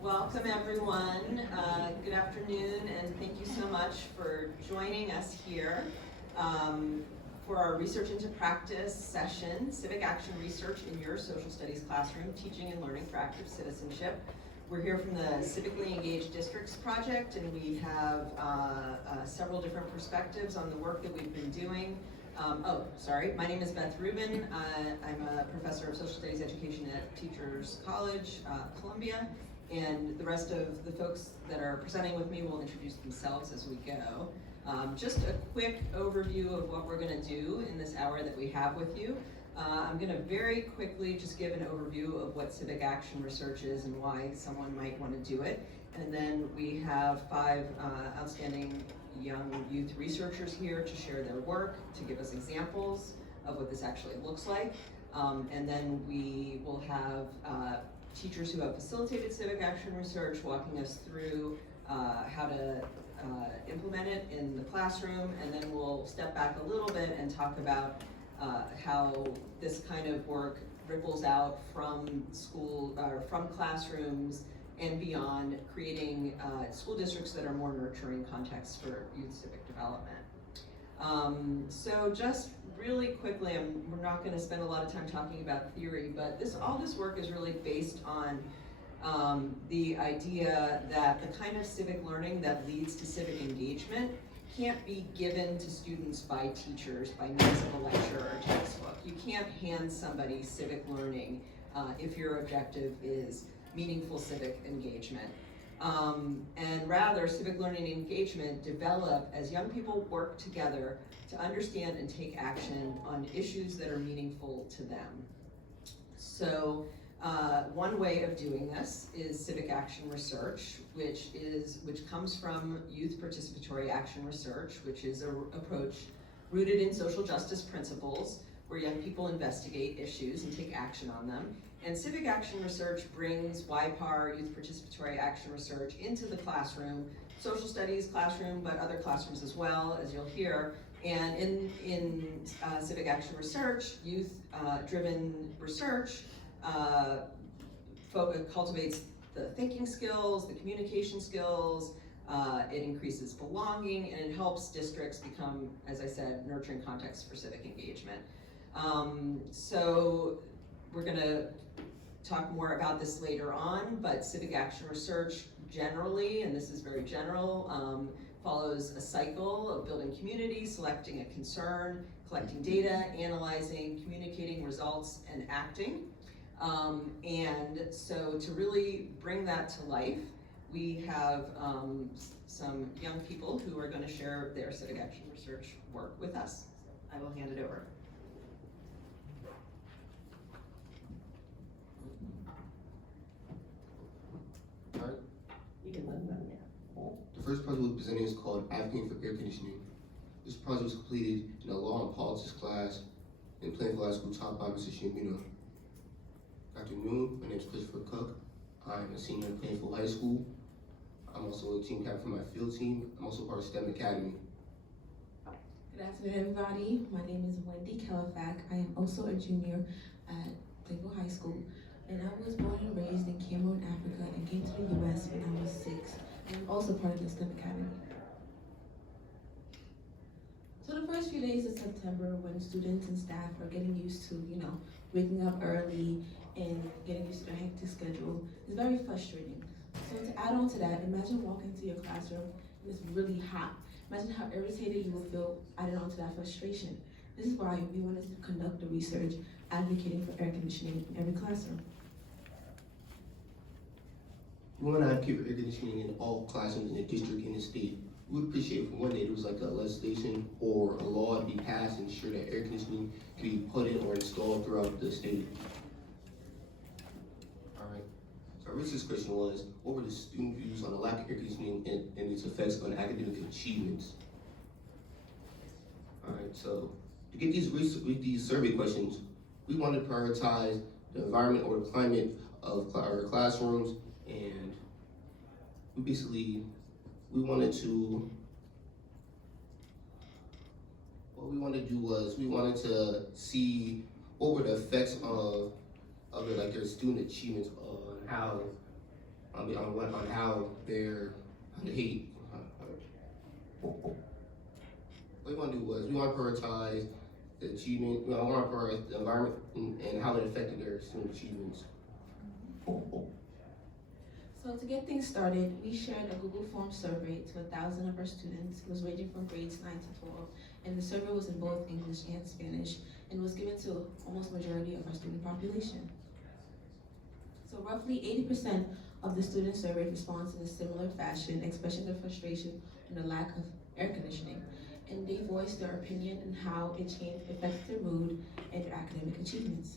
Welcome everyone. Good afternoon, and thank you so much for joining us here for our Research into Practice session, Civic Action Research in Your Social Studies Classroom, Teaching and Learning for Active Citizenship. We're here from the Civically Engaged Districts Project, and we have several different perspectives on the work that we've been doing. My name is Beth Rubin. I'm a professor of social studies education at Teachers College, Columbia, and the rest of the folks that are presenting with me will introduce themselves as we go. Just a quick overview of what we're going to do in this hour that we have with you. I'm going to very quickly just give an overview of what civic action research is and why someone might want to do it. And then we have 5 outstanding young youth researchers here to share their work, to give us examples of what this actually looks like. And then we will have teachers who have facilitated civic action research walking us through how to implement it in the classroom, and then we'll step back a little bit and talk about how this kind of work ripples out from school, from classrooms and beyond, creating school districts that are more nurturing contexts for youth civic development. So just really quickly, we're not going to spend a lot of time talking about theory, but all this work is really based on the idea that the kind of civic learning that leads to civic engagement can't be given to students by teachers by means of a lecture or textbook. You can't hand somebody civic learning if your objective is meaningful civic engagement. And rather, civic learning and engagement develop as young people work together to understand and take action on issues that are meaningful to them. So one way of doing this is civic action research, which comes from youth participatory action research, which is an approach rooted in social justice principles where young people investigate issues and take action on them. And civic action research brings YPAR, youth participatory action research, into the classroom, social studies classroom, but other classrooms as well, as you'll hear. And in civic action research, youth-driven research cultivates the thinking skills, the communication skills, it increases belonging, and it helps districts become, as I said, nurturing contexts for civic engagement. So we're going to talk more about this later on, but civic action research generally, and this is very general, follows a cycle of building community, selecting a concern, collecting data, analyzing, communicating results, and acting. And so to really bring that to life, we have some young people who are going to share their civic action research work with us. I will hand it over. You can let them, yeah. The first project we're presenting is called Advocating for Air Conditioning. This project was completed in a law and politics class in Plainfield High School, taught by Mr. Shimbino. Good afternoon, my name is Christopher Cook. I'm a senior at Plainfield High School. I'm also a team captain for my field team. I'm also part of STEM Academy. Good afternoon, everybody. My name is Wendy Kellifack. I am also a junior at Plainfield High School, and I was born and raised in Cameroon, Africa, and came to the U.S. when I was 6. I'm also part of the STEM Academy. So the first few days of September, when students and staff are getting used to, waking up early and getting used to their hectic schedule, is very frustrating. So to add on to that, imagine walking into your classroom and it's really hot. Imagine how irritated you will feel added on to that frustration. This is why we wanted to conduct the research advocating for air conditioning in every classroom. We want to advocate for air conditioning in all classrooms in the district and the state. We would appreciate if one day there was like a legislation or a law to be passed and ensure that air conditioning can be put in or installed throughout the state. Alright, so our research question was, what were the student views on the lack of air conditioning and its effects on academic achievements? Alright, so to get these survey questions, we wanted to prioritize the environment or the climate of our classrooms, and we wanted to what we wanted to do was we wanted to see what were the effects of of like their student achievements on how they're on the hate. What we want to do was we want to prioritize the achievement. I want to prioritize the environment and how it affected their student achievements. So to get things started, we shared a Google Form survey to 1,000 of our students. It was ranging from grades 9 to 12, and the survey was in both English and Spanish, and was given to almost majority of our student population. So roughly 80% of the student surveyed responds in a similar fashion, expressing their frustration on the lack of air conditioning, and they voiced their opinion and how it affected their mood and their academic achievements.